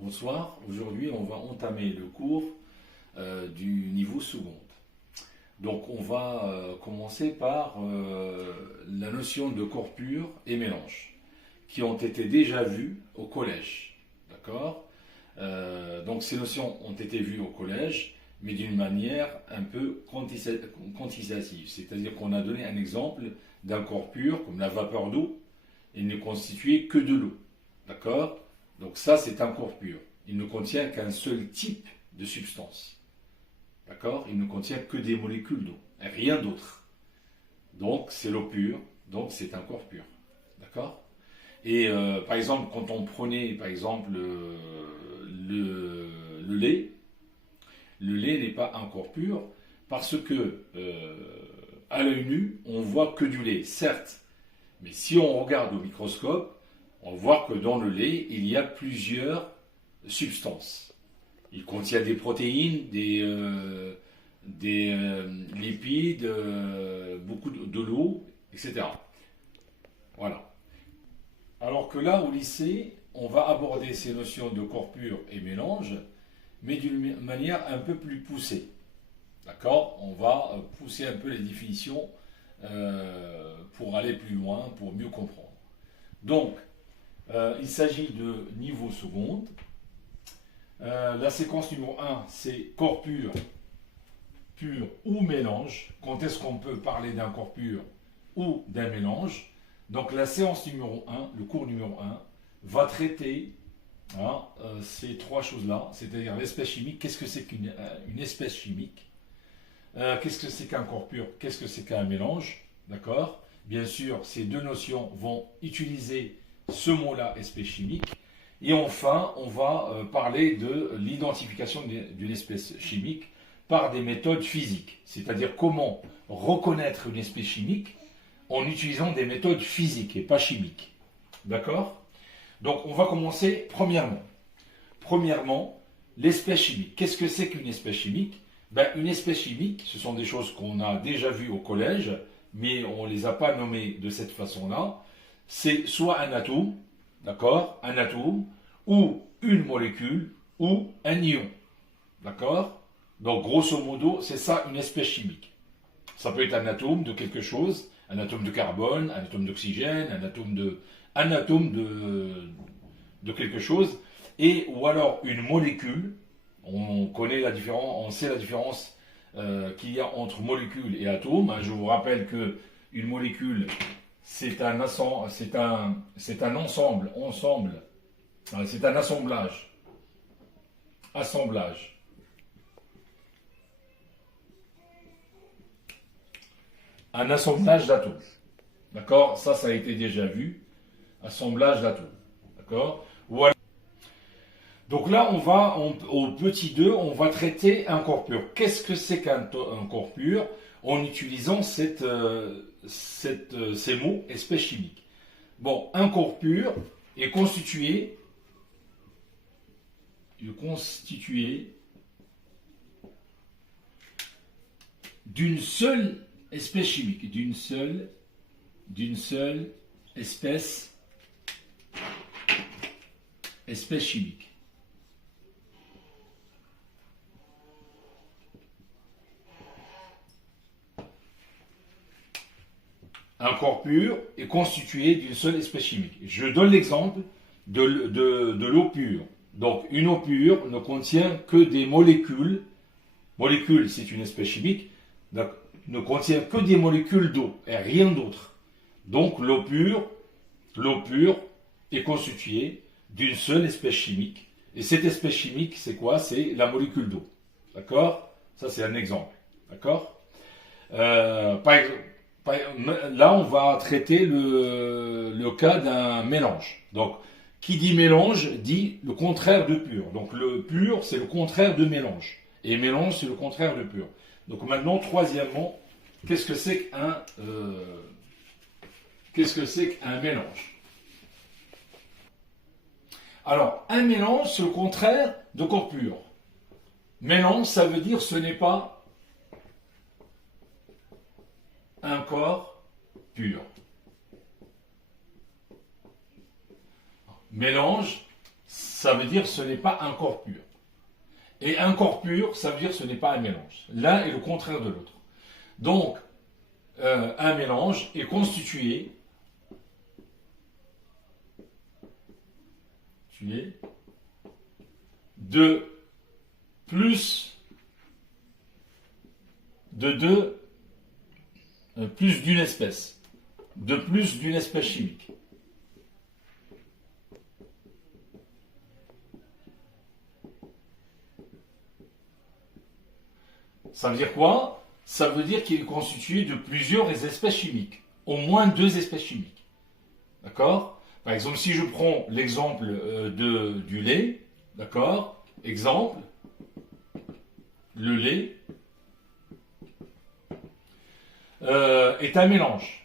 Bonsoir, aujourd'hui on va entamer le cours du niveau seconde. Donc on va commencer par la notion de corps pur et mélange, qui ont été déjà vues au collège. D'accord. Donc ces notions ont été vues au collège, mais d'une manière un peu quantitative. C'est-à-dire qu'on a donné un exemple d'un corps pur, comme la vapeur d'eau, il ne constituait que de l'eau. D'accord. Donc ça, c'est un corps pur. Il ne contient qu'un seul type de substance. D'accord. Il ne contient que des molécules d'eau, et rien d'autre. Donc c'est l'eau pure, donc c'est un corps pur. D'accord. Et par exemple, quand on prenait par exemple le lait, le lait n'est pas un corps pur parce que à l'œil nu, on voit que du lait, certes. Mais si on regarde au microscope, on voit que dans le lait, il y a plusieurs substances. Il contient des protéines, des lipides, beaucoup de l'eau, etc. Voilà. Alors que là, au lycée, on va aborder ces notions de corps pur et mélange, mais d'une manière un peu plus poussée. D'accord. On va pousser un peu les définitions pour aller plus loin, pour mieux comprendre. Donc, il s'agit de niveau seconde. La séquence numéro 1, c'est corps pur, pur ou mélange. Quand est-ce qu'on peut parler d'un corps pur ou d'un mélange? Donc la séance numéro 1, le cours numéro 1, va traiter ces trois choses-là, c'est-à-dire l'espèce chimique. Qu'est-ce que c'est qu'une espèce chimique? Qu'est-ce que c'est qu'un corps pur? Qu'est-ce que c'est qu'un mélange? D'accord. Bien sûr, ces deux notions vont utiliser ce mot-là, espèce chimique. Et enfin, on va parler de l'identification d'une espèce chimique par des méthodes physiques. C'est-à-dire comment reconnaître une espèce chimique en utilisant des méthodes physiques et pas chimiques. D'accord? Donc on va commencer premièrement. Premièrement, l'espèce chimique. Qu'est-ce que c'est qu'une espèce chimique? Une espèce chimique, ce sont des choses qu'on a déjà vues au collège, mais on ne les a pas nommées de cette façon-là. C'est soit un atome, d'accord, un atome, ou une molécule, ou un ion, d'accord. Donc grosso modo, c'est ça une espèce chimique. Ça peut être un atome de quelque chose, un atome de carbone, un atome d'oxygène, un atome de quelque chose, ou alors une molécule. On connaît la différence, on sait la différence qu'il y a entre molécule et atome. Je vous rappelle que une molécule, c'est un ensemble, c'est un assemblage. Un assemblage d'atomes. D'accord. Ça a été déjà vu. Assemblage d'atomes. D'accord. Voilà. Donc là, on va au petit 2, on va traiter un corps pur. Qu'est-ce que c'est qu'un corps pur? En utilisant ces mots, espèce chimique. Bon, un corps pur est constitué d'une seule espèce chimique, d'une seule espèce chimique. Un corps pur est constitué d'une seule espèce chimique. Je donne l'exemple de l'eau pure. Donc, une eau pure ne contient que des molécules. Molécule, c'est une espèce chimique. Donc, ne contient que des molécules d'eau et rien d'autre. Donc, l'eau pure est constituée d'une seule espèce chimique. Et cette espèce chimique, c'est quoi? C'est la molécule d'eau. D'accord? Ça, c'est un exemple. D'accord? Par exemple, là, on va traiter le cas d'un mélange. Donc, qui dit mélange dit le contraire de pur. Donc, le pur, c'est le contraire de mélange. Et mélange, c'est le contraire de pur. Donc, maintenant, troisièmement, qu'est-ce que c'est qu'un mélange? Alors, un mélange, c'est le contraire de corps pur. Mélange, ça veut dire ce n'est pas un corps pur. Mélange, ça veut dire ce n'est pas un corps pur. Et un corps pur, ça veut dire ce n'est pas un mélange. L'un est le contraire de l'autre. Donc, un mélange est constitué de plus d'une espèce, de plus d'une espèce chimique. Ça veut dire quoi? Ça veut dire qu'il est constitué de plusieurs espèces chimiques, au moins 2 espèces chimiques. D'accord? Par exemple, si je prends l'exemple du lait, d'accord? Exemple, le lait est un mélange.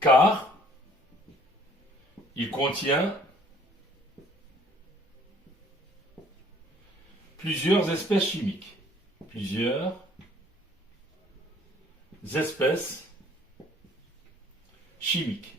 Car il contient plusieurs espèces chimiques. Plusieurs espèces chimiques.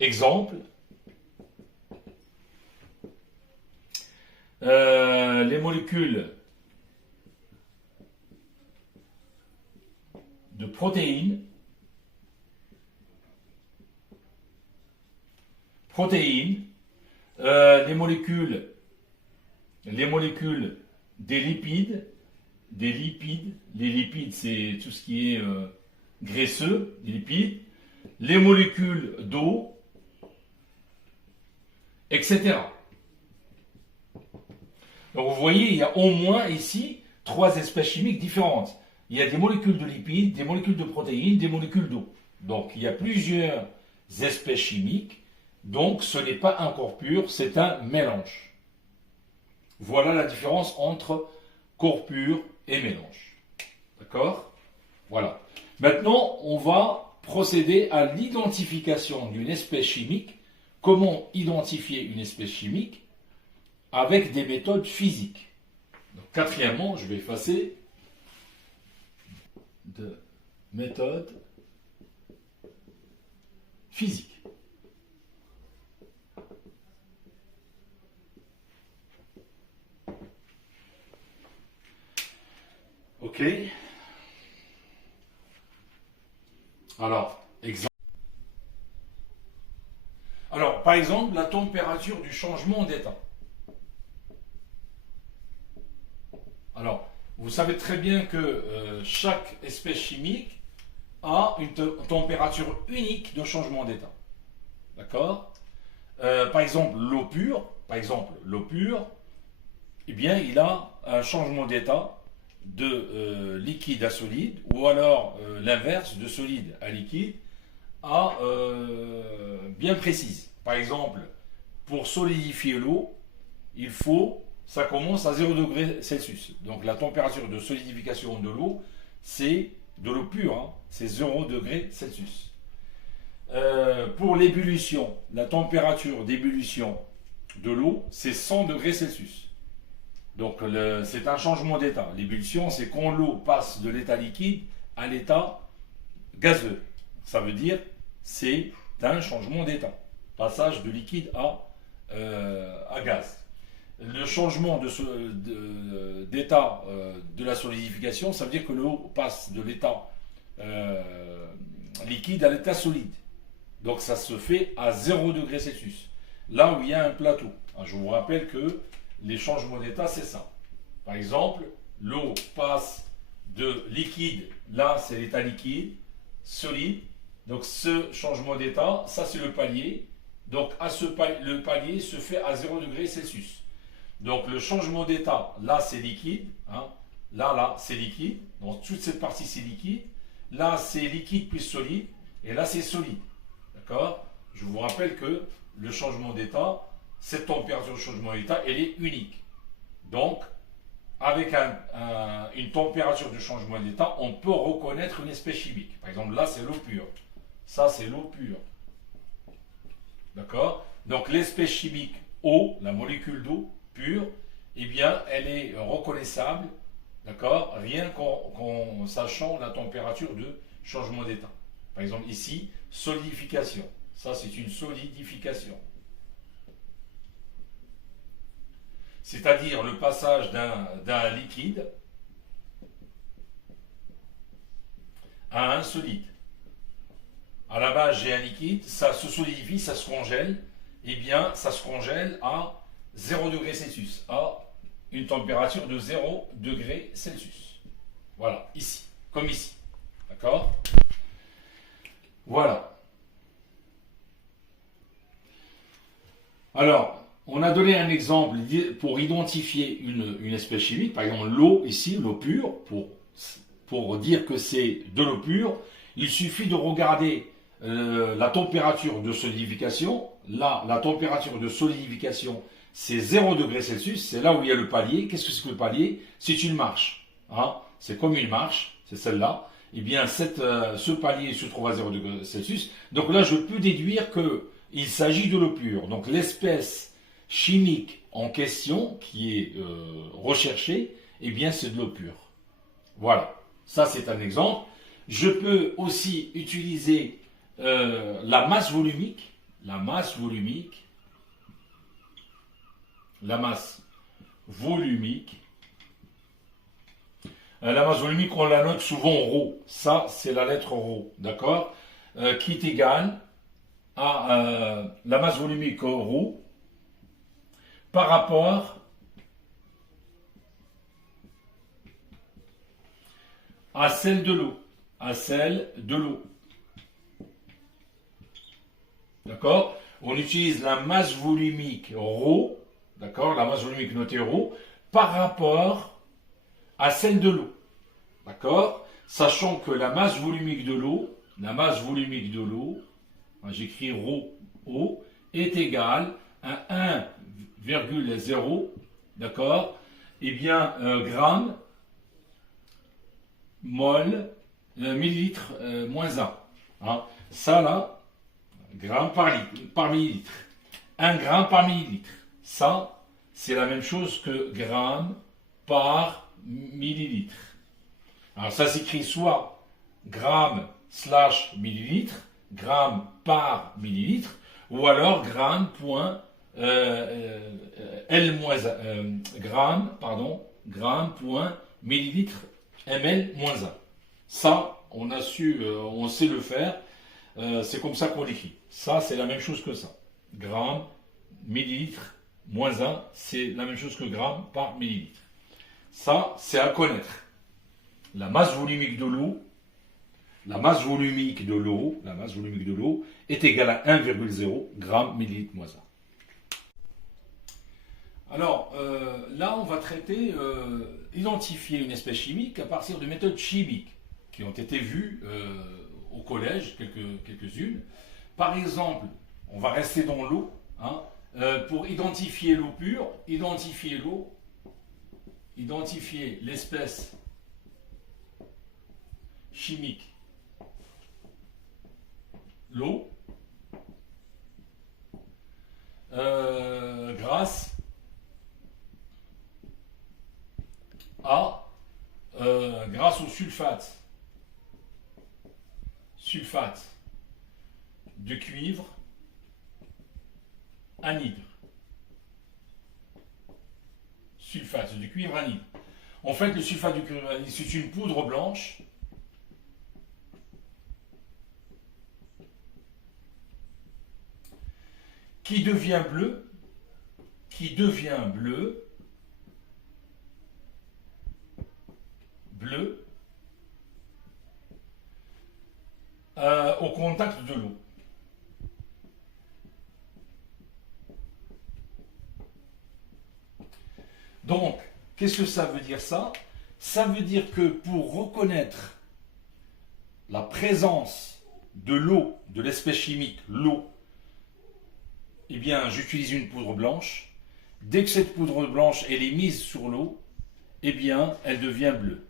Exemple, les molécules de protéines, les molécules des lipides, les lipides c'est tout ce qui est graisseux, les lipides, les molécules d'eau, etc. Donc vous voyez, il y a au moins ici 3 espèces chimiques différentes. Il y a des molécules de lipides, des molécules de protéines, des molécules d'eau. Donc il y a plusieurs espèces chimiques, donc ce n'est pas un corps pur, c'est un mélange. Voilà la différence entre corps pur et mélange. D'accord? Voilà. Maintenant, on va procéder à l'identification d'une espèce chimique. Comment identifier une espèce chimique? Avec des méthodes physiques. Donc, quatrièmement, je vais effacer de méthodes physiques. Ok. Alors, par exemple, la température du changement d'état. Alors, vous savez très bien que chaque espèce chimique a une température unique de changement d'état. D'accord? Par exemple, l'eau pure, eh bien, il a un changement d'état de liquide à solide, ou alors l'inverse, de solide à liquide, bien précise. Par exemple, pour solidifier l'eau, ça commence à 0 degré Celsius. Donc la température de solidification de l'eau, c'est de l'eau pure, hein, c'est 0 degré Celsius. Pour l'ébullition, la température d'ébullition de l'eau, c'est 100 degrés Celsius. Donc c'est un changement d'état. L'ébullition, c'est quand l'eau passe de l'état liquide à l'état gazeux. Ça veut dire c'est un changement d'état. Passage de liquide à gaz. Le changement d'état de la solidification, ça veut dire que l'eau passe de l'état liquide à l'état solide. Donc ça se fait à 0 degré Celsius. Là où il y a un plateau. Je vous rappelle que les changements d'état, c'est ça. Par exemple, l'eau passe de liquide, là c'est l'état liquide, solide. Donc ce changement d'état, ça c'est le palier. Donc le palier se fait à 0 degré Celsius. Donc le changement d'état, là c'est liquide, hein. Là c'est liquide. Donc toute cette partie c'est liquide. Là c'est liquide puis solide. Et là c'est solide. D'accord? Je vous rappelle que le changement d'état, cette température de changement d'état, elle est unique. Donc, avec une température de changement d'état, on peut reconnaître une espèce chimique. Par exemple, là, c'est l'eau pure. Ça, c'est l'eau pure. D'accord? Donc, l'espèce chimique eau, la molécule d'eau pure, eh bien, elle est reconnaissable D'accord? Rien qu'en sachant la température de changement d'état. Par exemple, ici, solidification. Ça, c'est une solidification. C'est-à-dire le passage d'un liquide à un solide. À la base, j'ai un liquide, ça se solidifie, ça se congèle. Eh bien, ça se congèle à 0 degré Celsius, à une température de 0 degré Celsius. Voilà, ici, comme ici. D'accord? Voilà. Alors, on a donné un exemple pour identifier une espèce chimique, par exemple l'eau, ici, l'eau pure, pour dire que c'est de l'eau pure, il suffit de regarder la température de solidification. Là, la température de solidification, c'est 0 degré Celsius, c'est là où il y a le palier. Qu'est-ce que c'est que le palier? C'est une marche. Hein, c'est comme une marche, c'est celle-là. Eh bien, ce palier se trouve à 0 degré Celsius. Donc là, je peux déduire qu'il s'agit de l'eau pure. Donc l'espèce chimique en question, qui est recherchée, eh bien, c'est de l'eau pure. Voilà, ça c'est un exemple. Je peux aussi utiliser la masse volumique, la masse volumique, la masse volumique. La masse volumique, on la note souvent ρ. Ça, c'est la lettre ρ, d'accord, qui est égale à la masse volumique ρ par rapport à celle de l'eau. À celle de l'eau. D'accord? On utilise la masse volumique ρ, d'accord? La masse volumique notée ρ, par rapport à celle de l'eau. D'accord? Sachant que la masse volumique de l'eau, j'écris ρ, est égale à 1,0, d'accord? Eh bien, gramme, mol, millilitre, moins 1. Hein? Ça là, gramme par millilitre. 1 gramme par millilitre. Ça, c'est la même chose que gramme par millilitre. Alors ça s'écrit soit gramme / millilitre, gramme par millilitre, ou alors gramme point gramme point millilitre ml moins 1. Ça, on sait le faire. C'est comme ça qu'on l'écrit. Ça, c'est la même chose que ça. Gramme, millilitre, moins 1, c'est la même chose que gramme par millilitre. Ça, c'est à connaître. La masse volumique de l'eau, est égale à 1,0 gramme millilitre moins 1. Alors, là, on va traiter, identifier une espèce chimique à partir de méthodes chimiques qui ont été vues au collège, quelques-unes. Par exemple, on va rester dans l'eau, hein, pour identifier l'eau pure, identifier l'espèce chimique, l'eau, grâce au sulfate de cuivre anhydre. Sulfate de cuivre anhydre. En fait, le sulfate de cuivre anhydre, c'est une poudre blanche qui devient bleu, au contact de l'eau. Donc, qu'est-ce que ça veut dire ça? Ça veut dire que pour reconnaître la présence de l'eau, de l'espèce chimique, l'eau, eh bien, j'utilise une poudre blanche. Dès que cette poudre blanche elle est mise sur l'eau, eh bien, elle devient bleue.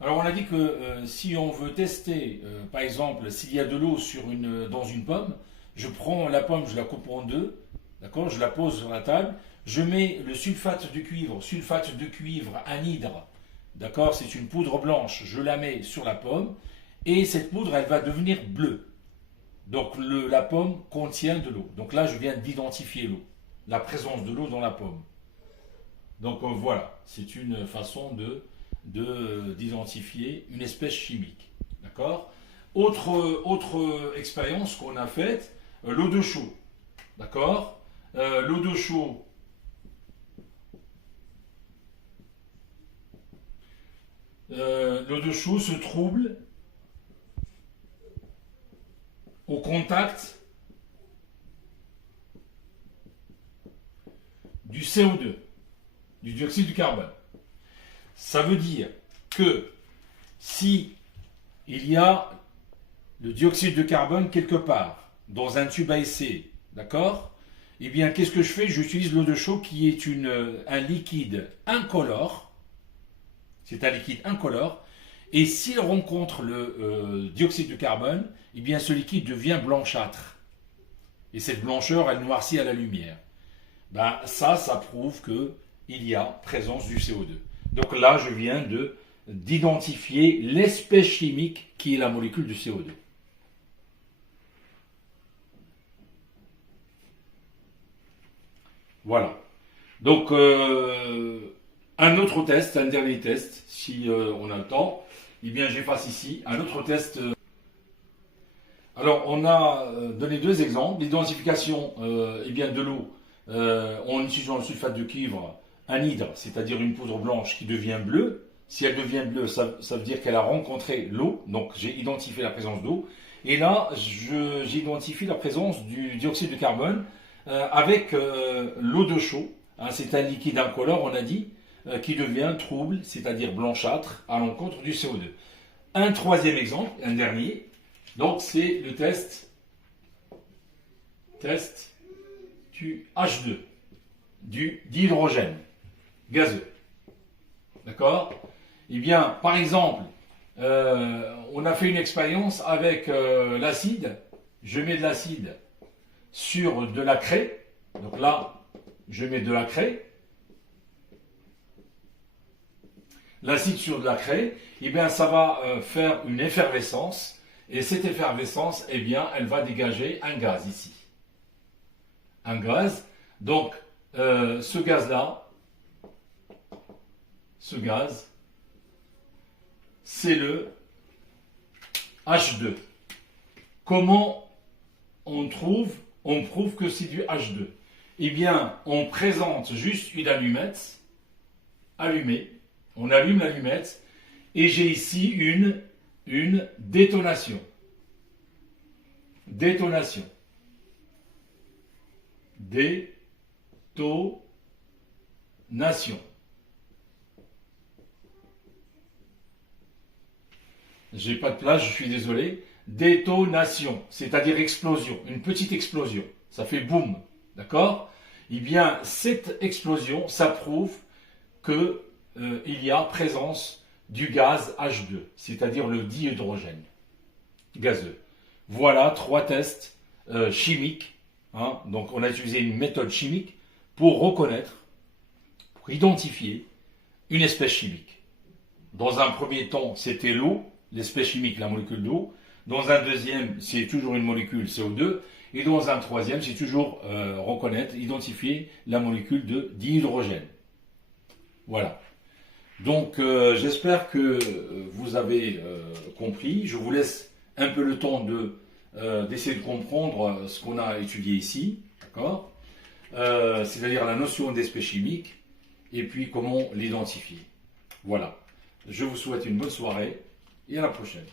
Alors, on a dit que si on veut tester, par exemple, s'il y a de l'eau dans une pomme, je prends la pomme, je la coupe en deux, d'accord, je la pose sur la table, je mets le sulfate de cuivre anhydre D'accord? C'est une poudre blanche. Je la mets sur la pomme et cette poudre, elle va devenir bleue. Donc la pomme contient de l'eau. Donc là, je viens d'identifier l'eau, la présence de l'eau dans la pomme. Donc voilà, c'est une façon d'identifier une espèce chimique. D'accord? Autre expérience qu'on a faite, l'eau de chaux. D'accord? L'eau de chaux, se trouble au contact du CO2, du dioxyde de carbone. Ça veut dire que si il y a le dioxyde de carbone quelque part dans un tube à essai, d'accord? Eh bien, qu'est-ce que je fais? J'utilise l'eau de chaux qui est un liquide incolore. C'est un liquide incolore. Et s'il rencontre le dioxyde de carbone, eh bien, ce liquide devient blanchâtre. Et cette blancheur, elle noircit à la lumière. Ben, ça prouve qu'il y a présence du CO2. Donc là, je viens d'identifier l'espèce chimique qui est la molécule du CO2. Voilà. Donc, un autre test, un dernier test, si on a le temps. Eh bien, j'efface ici un autre test. Alors, on a donné deux exemples. L'identification de l'eau en utilisant le sulfate de cuivre anhydre, c'est-à-dire une poudre blanche qui devient bleue. Si elle devient bleue, ça veut dire qu'elle a rencontré l'eau. Donc, j'ai identifié la présence d'eau. Et là, j'identifie la présence du dioxyde de carbone avec l'eau de chaux. Hein, c'est un liquide incolore, on a dit, qui devient trouble, c'est-à-dire blanchâtre, à l'encontre du CO2. Un troisième exemple, un dernier. Donc, c'est le test du H2, d'hydrogène gazeux. D'accord? Eh bien, par exemple, on a fait une expérience avec l'acide. Je mets de l'acide sur de la craie. Donc là, je mets de la craie. L'acide sur de la craie, eh bien, ça va faire une effervescence. Et cette effervescence, eh bien, elle va dégager un gaz ici. Un gaz. Donc, ce gaz-là, c'est le H2. Comment on prouve que c'est du H2? Eh bien, on présente juste une allumette allumée. On allume l'allumette et j'ai ici une détonation. Détonation. J'ai pas de place, je suis désolé. Détonation, c'est-à-dire explosion, une petite explosion. Ça fait boum, d'accord? Eh bien, cette explosion, ça prouve que il y a présence du gaz H2, c'est-à-dire le dihydrogène gazeux. Voilà 3 tests chimiques. Hein. Donc, on a utilisé une méthode chimique pour reconnaître, pour identifier une espèce chimique. Dans un premier temps, c'était l'eau, l'espèce chimique, la molécule d'eau. Dans un deuxième, c'est toujours une molécule CO2. Et dans un troisième, c'est toujours reconnaître, identifier la molécule de dihydrogène. Voilà. Donc, j'espère que vous avez compris. Je vous laisse un peu le temps d'essayer de comprendre ce qu'on a étudié ici. D'accord? C'est-à-dire la notion d'espèce chimique et puis comment l'identifier. Voilà. Je vous souhaite une bonne soirée et à la prochaine.